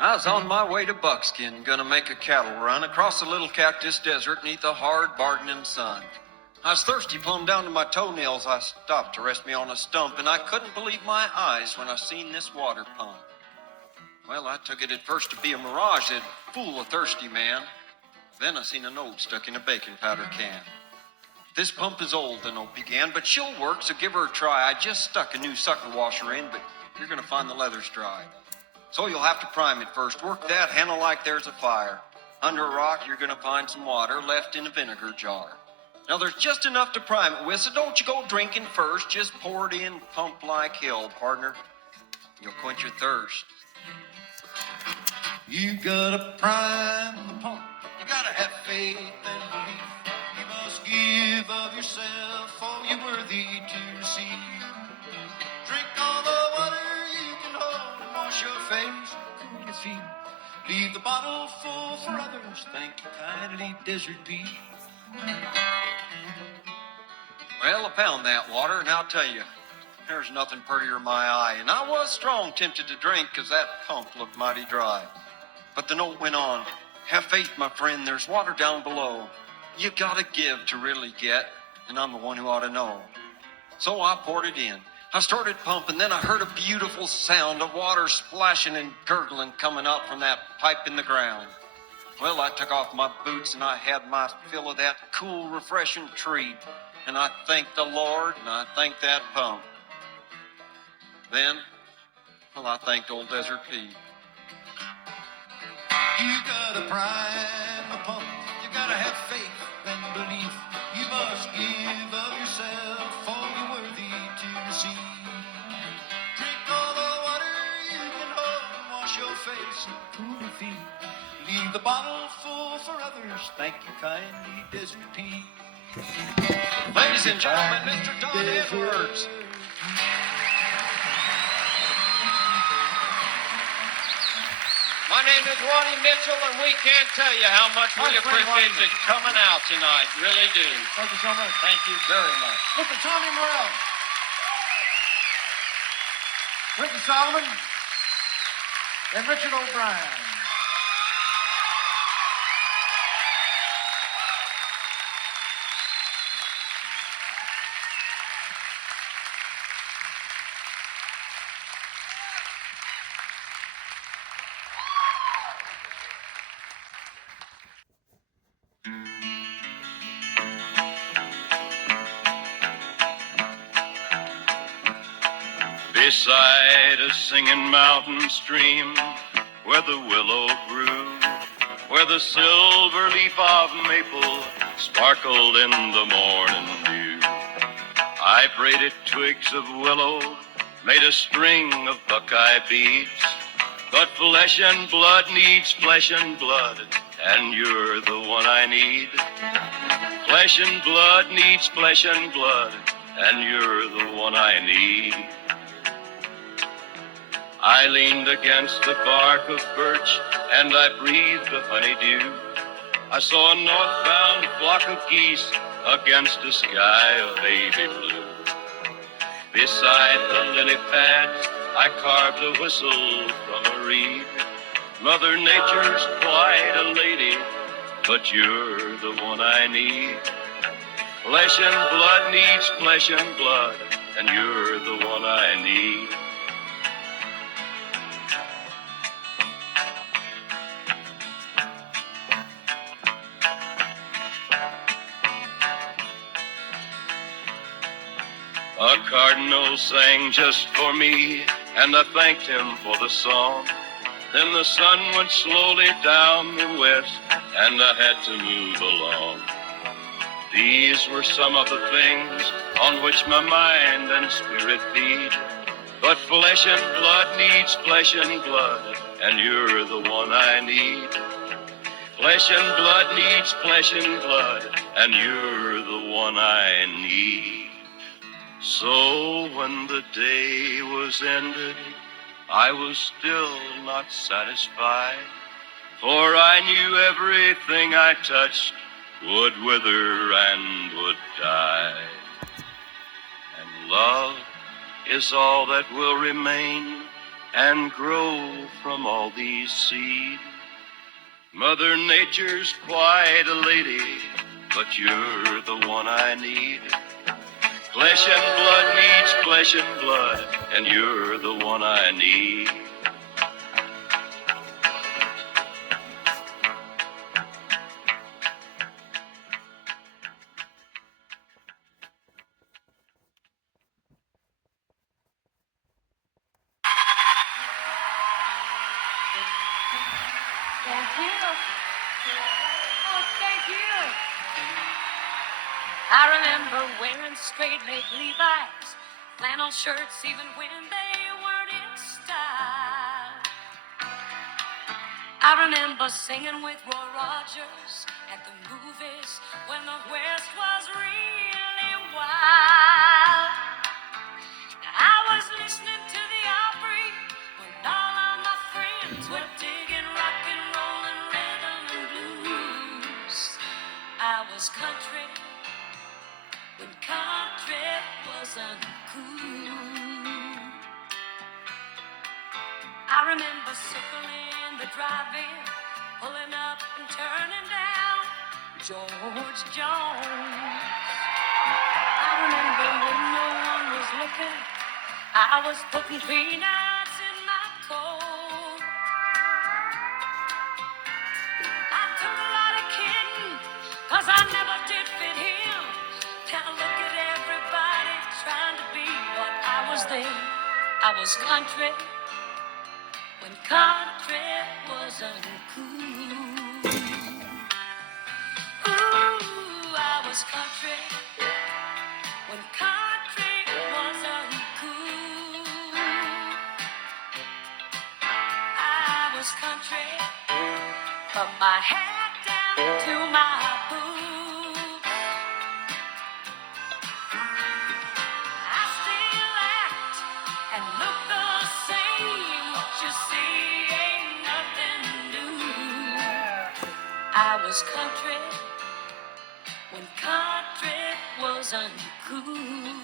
I was on my way to Buckskin, gonna make a cattle run across the little cactus desert neath the hard, bardening sun. I was thirsty plumb down to my toenails. I stopped to rest me on a stump, and I couldn't believe my eyes when I seen this water pump. Well, I took it at first to be a mirage that'd fool a thirsty man. Then I seen a note stuck in a baking powder can. This pump is old, the note began, but she'll work, so give her a try. I just stuck a new sucker washer in, but you're gonna find the leather's dry. So you'll have to prime it first. Work that handle like there's a fire. Under a rock, you're gonna find some water left in a vinegar jar. Now there's just enough to prime it with, so don't you go drinking first. Just pour it in, pump like hell, partner. You'll quench your thirst. You gotta prime the pump. You gotta have faith and belief. You must give of yourself all you're worthy to receive. Drink all the water you can hold and wash your face, cool your feet. Leave the bottle full for others. Thank you kindly, Desert Pete. Well, I found that water, and I'll tell you, there's nothing prettier in my eye. And I was strong tempted to drink, 'cause that pump looked mighty dry. But the note went on, have faith, my friend, there's water down below. You gotta give to really get, and I'm the one who ought to know. So I poured it in. I started pumping, then I heard a beautiful sound of water splashing and gurgling coming up from that pipe in the ground. Well, I took off my boots and I had my fill of that cool, refreshing treat. And I thanked the Lord and I thanked that pump. Then, well, I thanked old Desert Pete. You gotta prime the pump. You gotta have faith and belief. You must give of yourself all you're worthy to receive. Drink all the water you can hold and wash your face and cool your feet. Leave the bottle full for others. Thank you kindly, Desert Pete. Ladies and gentlemen, Mr. Don Edwards. My name is Ronnie Mitchell, and we can't tell you how much we appreciate you coming out tonight. Really do. Thank you so much. Thank you very much. Mr. Tommy Morrell. Ricky Solomon. And Richard O'Brien. Beside a singing mountain stream, where the willow grew, where the silver leaf of maple sparkled in the morning dew, I braided twigs of willow, made a string of buckeye beads. But flesh and blood needs flesh and blood, and you're the one I need. Flesh and blood needs flesh and blood, and you're the one I need. I leaned against the bark of birch, and I breathed the honeydew. I saw a northbound flock of geese against a sky of baby blue. Beside the lily pads, I carved a whistle from a reed. Mother Nature's quite a lady, but you're the one I need. Flesh and blood needs flesh and blood, and you're the one I need. A cardinal sang just for me, and I thanked him for the song. Then the sun went slowly down the west, and I had to move along. These were some of the things on which my mind and spirit feed. But flesh and blood needs flesh and blood, and you're the one I need. Flesh and blood needs flesh and blood, and you're the one I need. So when the day was ended, I was still not satisfied, for I knew everything I touched would wither and would die. And love is all that will remain, and grow from all these seeds. Mother Nature's quite a lady, but you're the one I need. Flesh and blood needs flesh and blood, and you're the one I need. Thank you. Oh, thank you. I remember wearing straight leg Levi's, flannel shirts, even when they weren't in style. I remember singing with Roy Rogers at the movies when the West was really wild. I was listening to the Opry when all of my friends were digging rock and roll and rhythm and blues. I was country when country wasn't cool. I remember circling the drive-in, pulling up and turning down George Jones. I remember when no one was looking, I was putting peanuts in my coat. I took a lot of kidding, 'cause I never did fit in. Now look at everybody trying to be what I was then. I was country when country wasn't cool. Ooh, I was country when country wasn't cool. I was country from my head down to my boots. I still act and look the same. What you see ain't nothing new. I was country when country wasn't cool.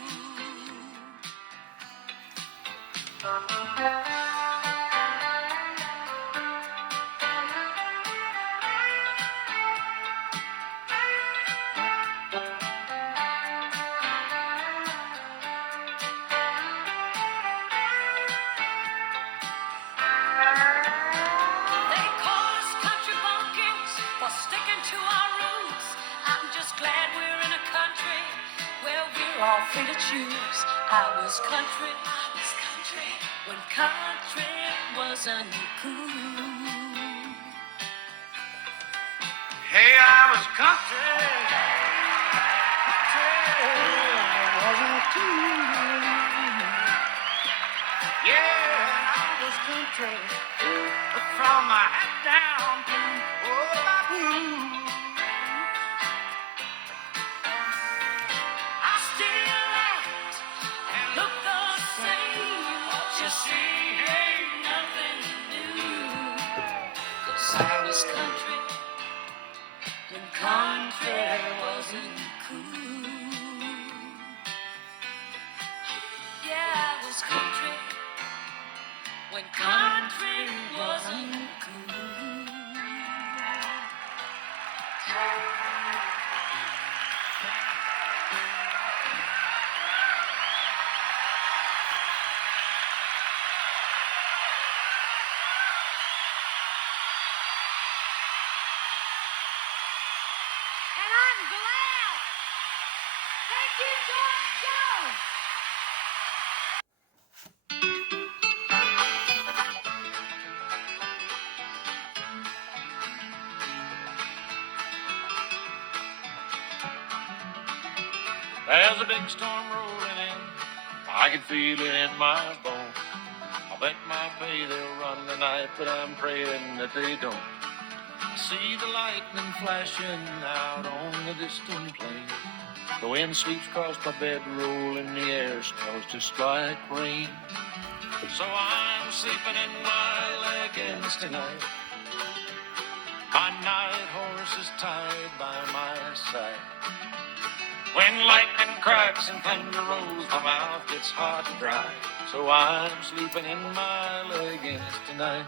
They call us country bumpkins for sticking to our roots. I'm just glad we're in a country where we're all free to choose. I was country when country wasn't cool. Hey, I was country, wasn't cool. Yeah, I was country, from my hat down to my boots. I still act and look the same. What you see ain't nothing new. 'Cause I was country when country wasn't cool. Yeah, I was country when country wasn't cool. And I'm glad. Thank you, George Jones. There's a big storm rolling in, I can feel it in my bones. I bet my pay they'll run tonight, but I'm praying that they don't. I see the lightning flashing out on the distant plain. The wind sweeps across my bedroll and the air smells just like rain. So I'm sleeping in my leggings tonight. My night horse horse is tied by my side. When lightning cracks and thunder rolls, my mouth gets hard and dry. So I'm sleeping in my leggings tonight.